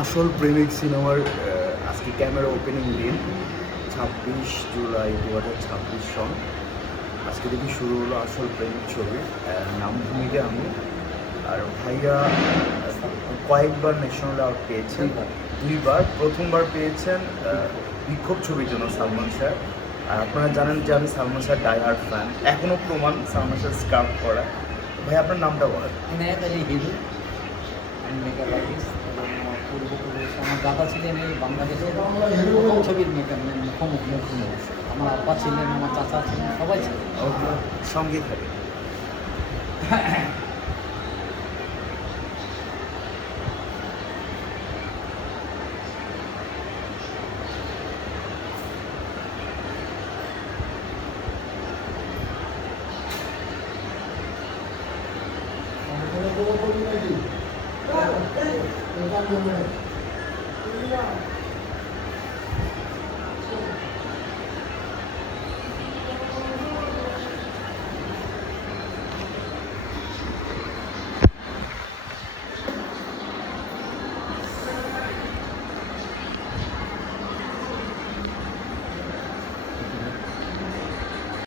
আসল প্রেমিক সিনেমার আজকে ক্যামেরা ওপেনিং দিন 26 জুলাই 2026 সন। আজকে থেকে শুরু হলো আসল প্রেমিক ছবি। নাম ভূমিকা আমি আর ভাইয়া কয়েকবার ন্যাশনাল অ্যাওয়ার্ড পেয়েছেন, দুইবার। প্রথমবার পেয়েছেন বিক্ষোভ ছবির জন্য সালমান স্যার। আর আপনারা জানেন যে আমি সালমান স্যার ডাইহার্ড ফ্যান, এখনও প্রমাণ সালমান স্যার স্কার্ফ করা। ভাই আপনার নামটা বলেন। Inayet Ali Hiru and makeup artist. এবং আমার পূর্বপুরুষ, আমার দাদা ছিলেন এই বাংলাদেশের প্রথম ছবির মেকআপ ম্যান, মুখোমুখি। আমার আব্বা ছিলেন, আমার চাচা ছিলেন, সবাই ছিলেন। সঙ্গে থাকে। Thank you.